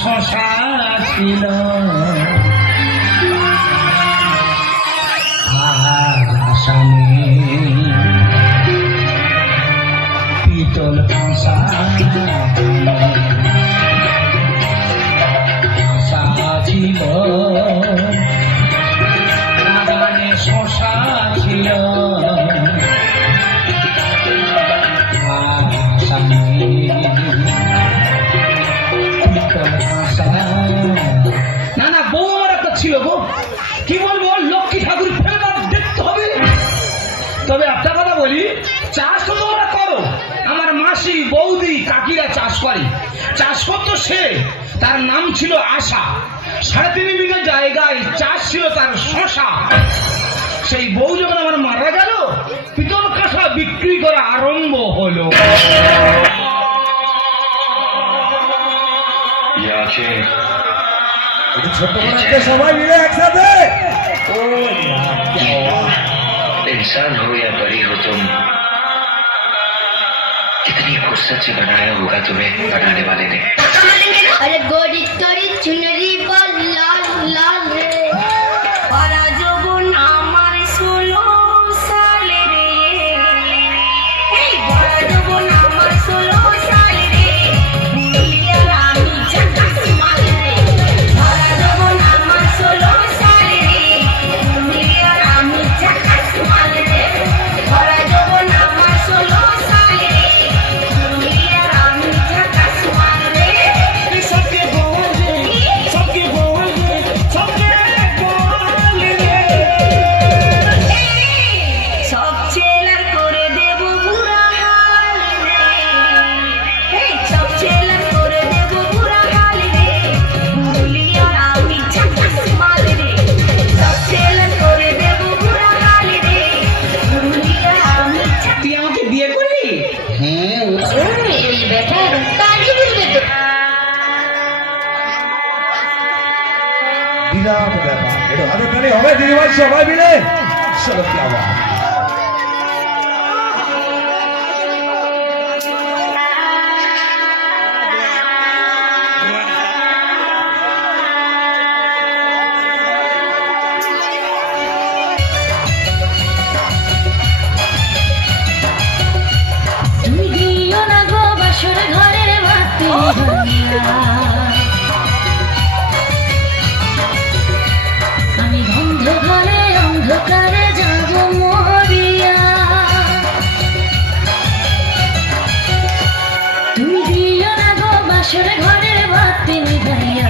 শশা ছিল পিতল কাঁসা ছিল বাগানে শশা ছিল না না বউ আমার একটা ছিল গো, কি বলবো, লক্ষ্মী ঠাকুর ফেরত দেখতে হবে। তবে একটা কথা বলি, চাষ তো তোমরা করো, আমার মাসি বৌদি কাকিরা চাষ করে, চাষ করতো সে, তার নাম ছিল আশা, 3.5 বিঘা জায়গায় চাষ ছিল তার শশা। সেই বউ যখন আমার মারা গেল, পিতল কাঁসা বিক্রি করা আরম্ভ হলো। সবাই মিলে একসাথে इंसान हो या परी हो, तुम कितनी फुर्सत से बनाया होगा तुम्हें बनाने वाले ने। अरे गोरी तोरी चुनरी पर लाल लाल रे पारा जो गुना हमारे 16 साल रे, पारा जो गुना हमारे 16 साल रे, बुलिया रानी जगत माल रे, पारा जो गुना हमारे 16 साल रे, बुलिया रानी जगत माल रे, पारा जो गुना हमारे 16 साल रे, बुलिया रानी जगत माल रे। सबके बोल रे, सबके बोल रे, सबके बोल रे। সব ছেলের করে দেব বুড়া হাল রে, সব ছেলের করে দেব বুড়া হাল রে, বুলিয়া আমি ঝাকাস মাল রে, সব ছেলের করে দেব বুড়া হাল রে, বুলিয়া আমি। তুই আমাকে বিয়ে করবি? হ্যাঁ এই বেটা তাকে বলবে তো। বিরাট ব্যাপার, এটা হাতে হবে দিদিভাই সবাই মিলে। চলো কি আবার তুমি দিও না গো বাসর ঘরের বাতি ভাঙিয়া, আমি বন্ধ ঘরে অন্ধকারে যাব মরিয়া। তুমি দিও না গো বাসর ঘরের বাতি ভাঙিয়া,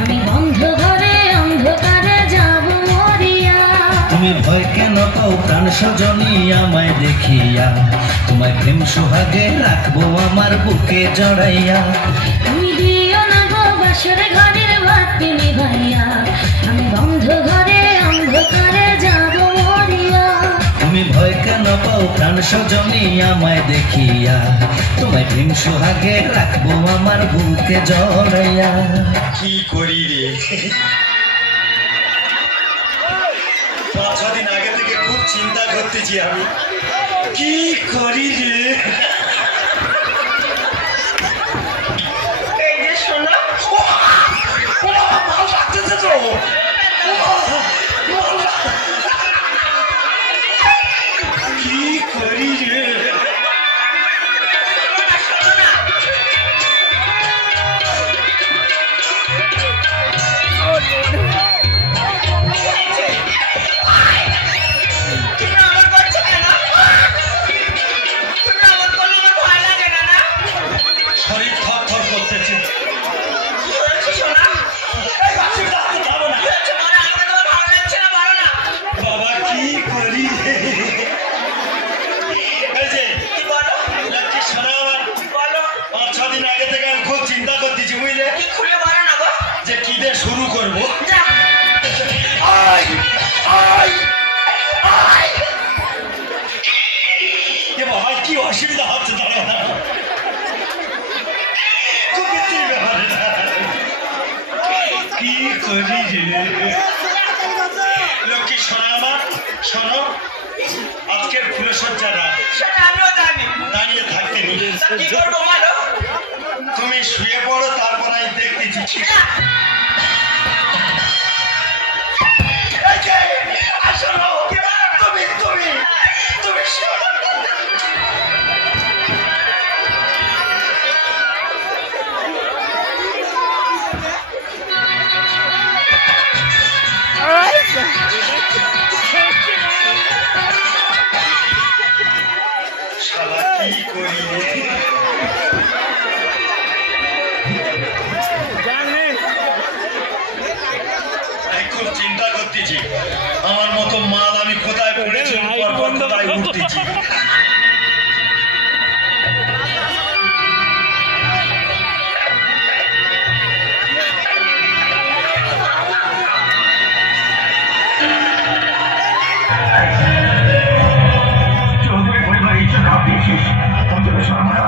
আমি বন্ধ ঘরে অন্ধকারে যাব মরিয়া। তুমি ভয় কেন পাও প্রাণ সজনী আমায় দেখিয়া, তোমায় প্রেম সোহাগে রাখবো আমার বুকে জড়াইয়া। তুমি দিও না গো বাসর ঘরের বাতি নিভাইয়া, আমি বন্ধ ঘরে অন্ধকারে যাব মরিয়া। তুমি ভয় কেন পাও প্রাণ সজনী আমায় দেখিয়া, তোমায় প্রেম সোহাগে রাখবো আমার বুকে জড়াইয়া। কি করি রে, 5-6 দিন আগে থেকে খুব চিন্তা করতেছি আমি, কি করি রে। এই যে শোনো, ভালো লাগতেছে তো। কি করি রে। শরীর থর থর করতেছে। বাবা কি করি রে। এই যে লক্ষ্মী সোনা আমার, 5-6 দিন আগে থেকে আমি খুব চিন্তা করতেছি, বুঝলে, যে কি দিয়ে শুরু করবো। ভাই কি অসুবিধা হচ্ছে, দাঁড়াও খুব বেশি ব্যাপার, কি করি রে। লক্ষ্মী সোনা আমার, শোনো, আজকে ফুলসজ্জা রাত, দাঁড়িয়ে থাকতে নি, তুমি শুয়ে পড়ো, তারপর আমি দেখতেছি দিচ্ছি। আসলো তুমি তুমি তুমি শালা কি করি রে? আমি খুব চিন্তা করতেছি আমার মতো মাল আমি কোথায় পড়েছি, কোথায় উঠতেছি। চৌধুরী পরিবার এই জন্য দিয়েছিস তোদের সর্বদা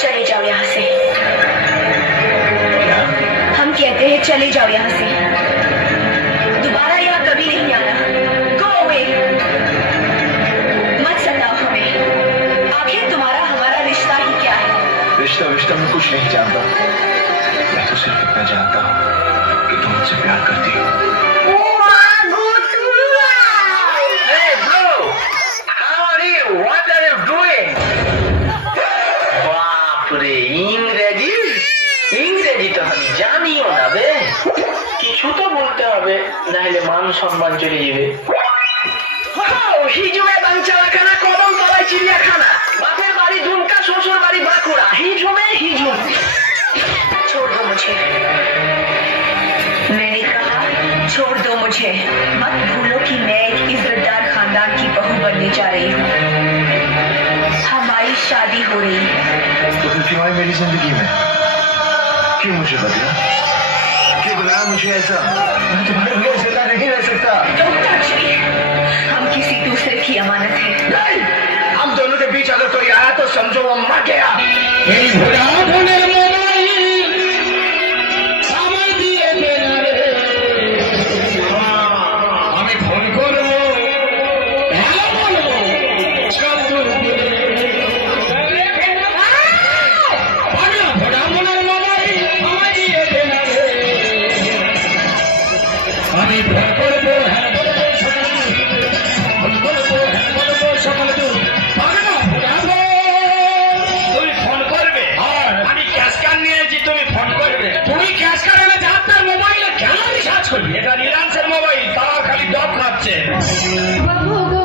चले जाओ यहाँ से। हम कहते हैं चले जाओ यहाँ से, दोबारा यहाँ कभी नहीं आना। गो अवे, मत सताओ हमें। आखिर तुम्हारा हमारा रिश्ता ही क्या है? रिश्ता रिश्ता मैं कुछ नहीं जानता, मैं तो सिर्फ इतना जानता हूँ कि तुम मुझसे प्यार करती हो। Hey bro, how are you? What are you doing? বাপরে, ইংরেজি ইংরেজি তো আমি জানিও না বে, কিছু তো বলতে হবে, নাহলে মান সম্মান চলে যাবে। হিজুমে বাঞ্চালাখানা, কদম তলায় চিড়িয়াখানা, বাপের বাড়ি দুমকা, শ্বশুর বাড়ি বাঁকুড়া, হিজুমে হিজুম। छोड़ दो मुझे, मैंने कहा छोड़ दो मुझे। मत भूलो कि मैं एक इज्जतदार खानदान की बहू बनने जा रही हूँ। हमारी शादी हो रही है। तो फिर क्यों आई मेरी जिंदगी में? क्यों मुझे बदला? क्यों बनाया मुझे ऐसा? मैं तुम्हारे बगैर जिंदा नहीं रह सकता। Don't touch me। हम किसी दूसरे की अमानत है। हम दोनों के बीच अगर कोई आया तो समझो वो मर गया। এই ভোলা ফোনের মোবাইল আমার দিয়ে দেনা রে। আমি ফোন করবো, হ্যালো বলবো, সব দূর দূরে। ভোলা ফোনের মোবাইল আমার দিয়ে দেনা রে। আমি ফোন করবো, হ্যাঁ বলবো, সকালে ফোন করবো, হ্যাঁ বলবো, সকালে তুমি ফোন করবে, আমি ক্যাশ কার্ড নিয়েছি, তুমি ফোন করবে। তুমি ক্যাশ কার্ড এনে আপনার মোবাইলে কেন রিচার্জ করবি? এটা রিলায়েন্সের মোবাইল, তারা খালি ডব খাচ্ছে। বাবু গো,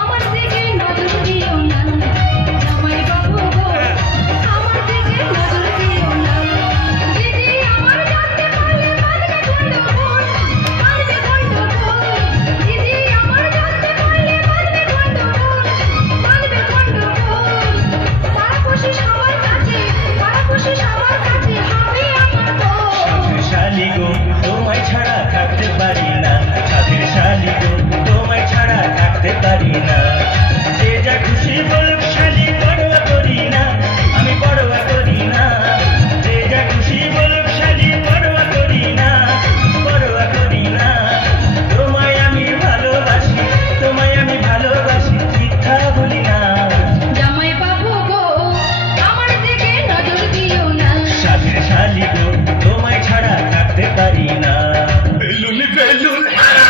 আমার দিকে নজর দিও না। জামাই বাবু গো, আমার দিকে নজর দিও না। দিদি আমার জানতে পারলে বাঁধবে গন্ডগোল, বাঁধবে গন্ডগোল। দিদি আমার জানতে পারলে বাঁধবে গন্ডগোল, বাঁধবে গন্ডগোল। তারা খুশি সবার কাছে, তারা খুশি সবার কাছে, হবে আমার দোষ। শালি গো, তোমায় ছাড়া থাকতে পারি না। ছাদের শালি গো, তোমায় ছাড়া থাকতে পারি না। যে যা খুশি বলুক শালি, পরোয়া করি না, আমি পরোয়া করি না। যে যা খুশি বলুক শালি, পরোয়া করি না, পরোয়া করি না। তোমায় আমি ভালোবাসি, তোমায় আমি ভালোবাসি, মিথ্যা বলি না। জামাই বাবু গো, আমার দিকে নজর দিও না। সাথের শালি গো, তোমায় ছাড়া থাকতে পারি না। বেলুনি বেলুন হারা,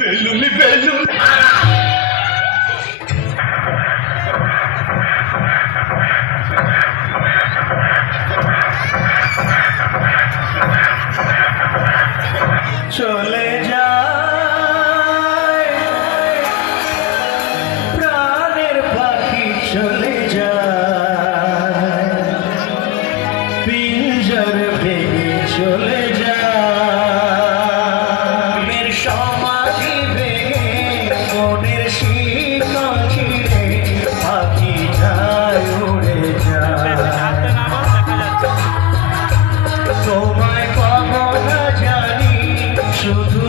বেলুনি বেলুন হারা। চলে যায় প্রাণের পাখি, চলে যায় পিঞ্জর ভেঙে, চলে যায় মের সমাধি ভেঙে, মনের শিকল ছিঁড়ে, পাখি যায় উড়ে যায়। তোমায় পাবো না জানি, শুধু